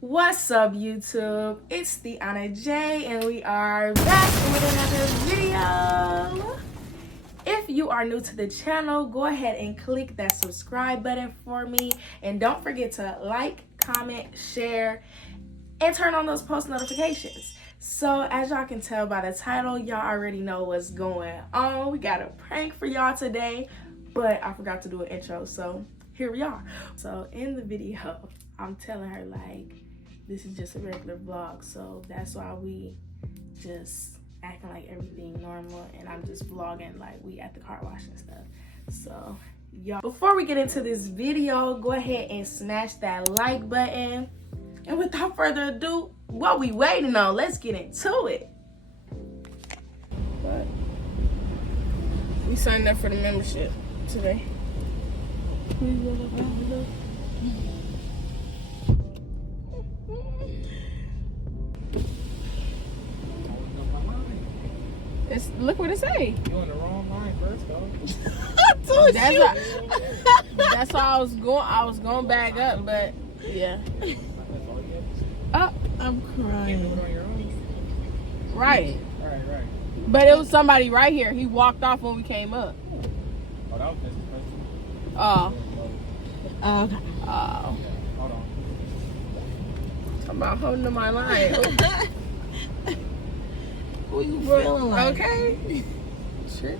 What's up, YouTube? It's TheAunnaJ and we are back with another video. If you are new to the channel, go ahead and click that subscribe button for me, and don't forget to like, comment, share, and turn on those post notifications. So as y'all can tell by the title, y'all already know what's going on. We got a prank for y'all today, but I forgot to do an intro, so here we are. So in the video, I'm telling her like, this is just a regular vlog, so that's why we just acting like everything normal, and I'm just vlogging like we at the car wash and stuff. So y'all, before we get into this video, go ahead and smash that like button. And without further ado, what we waiting on? Let's get into it. What? We signed up for the membership today. Look what it say. You on the wrong line first, though. I told you. That's why I was going back up, but yeah. Oh, I'm crying. You can do it on your own. Right. Right. But it was somebody right here. He walked off when we came up. Oh, that was just the person. Oh. Okay. Oh. Hold on. I'm about holding to my line. Who you feeling like? Okay. Sure.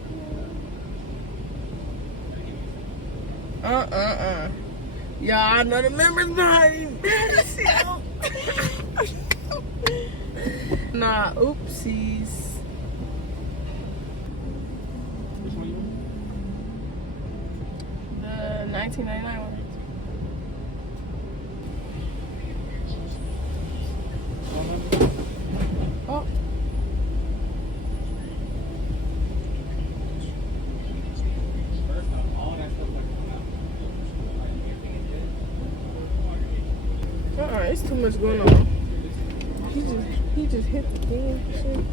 Y'all, I know the members behind me. Nah, oopsies. Which one you want? The 1999 one. Oh. It's too much going on. He just hit the thing and shit.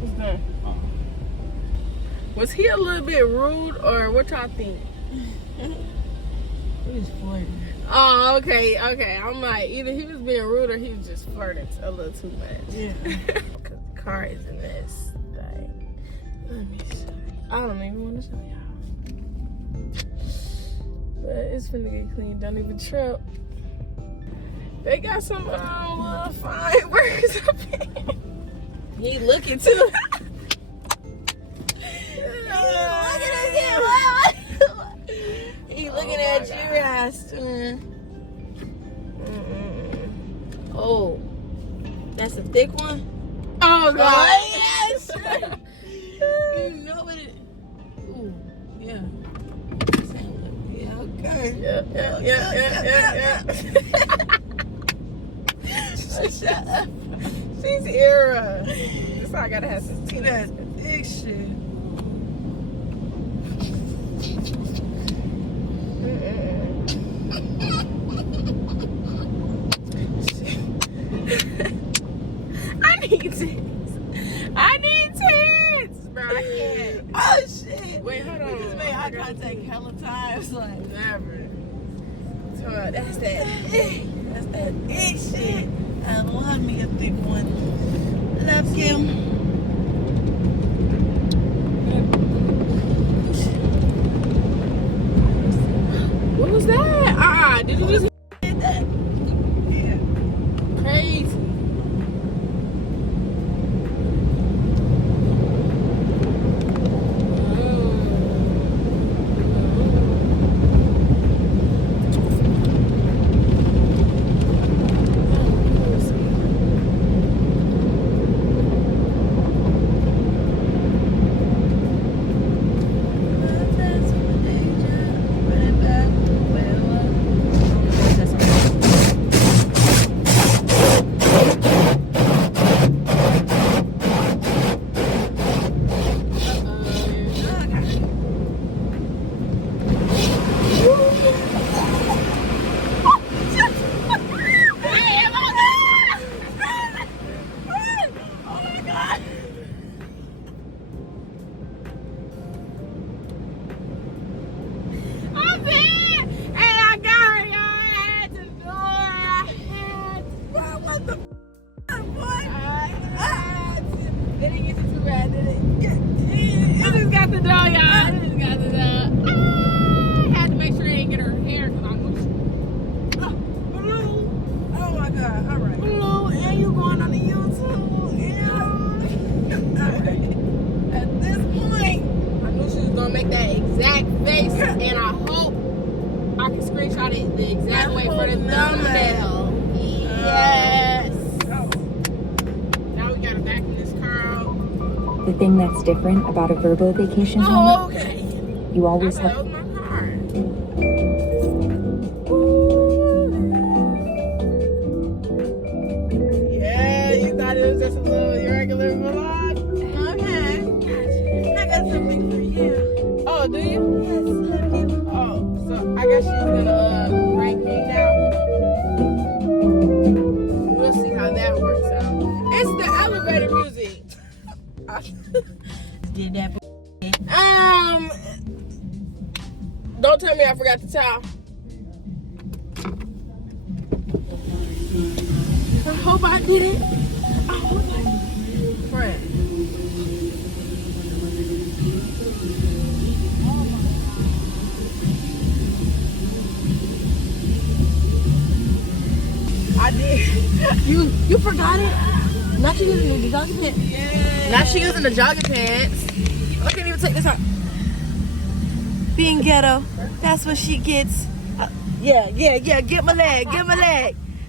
What's that? Was he a little bit rude, or what y'all think? He was flirting. Oh, okay. I'm like, either he was being rude or he was just flirting a little too much. Yeah. Cause the car is a mess. Like, let me see. I don't even want to show y'all. But it's finna get clean. Don't even trip. They got some little fireworks up here. He looking too. He looking at you, Raston. Oh, that's a thick one. Oh God! Yes. You know what it? Ooh, yeah. Yeah, okay. Yeah. Shut up. She's era. That's why I gotta have some tea. That's big shit. I need tits, bro. I can't. Oh shit. Wait, hold on. We just made eye contact hella times. Like, Never. that's that big shit. I love me a thick one. Love you. What was that? Did you just Did that? Yeah. crazy? shot it the exact way for the thumbnail. Yes. Now we gotta vacuum this curl. The thing that's different about a verbal vacation home, Oh, okay. you always That have was my car. Yeah, you thought it was just a little irregular vlog? Okay. I got something for you. Oh, do you? Yes, love you. Oh, so I guess she's gonna prank me now. We'll see how that works out. It's the elevator music. Did that. Don't tell me I forgot the towel. I hope I did it. I hope I did. Friend. I did. You forgot it? Now she using the jogging pants. Yeah. Now she using the jogging pants. I can't even take this out. Being ghetto, that's what she gets. Yeah. Get my leg.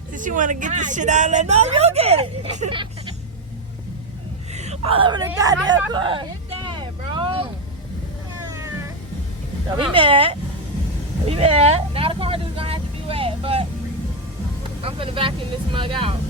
Since you want to get this shit out of there, no, you get it. All over the goddamn car. Get that, bro. Don't be mad. Now the car does not have to be wet, but I'm gonna vacuum this mug out.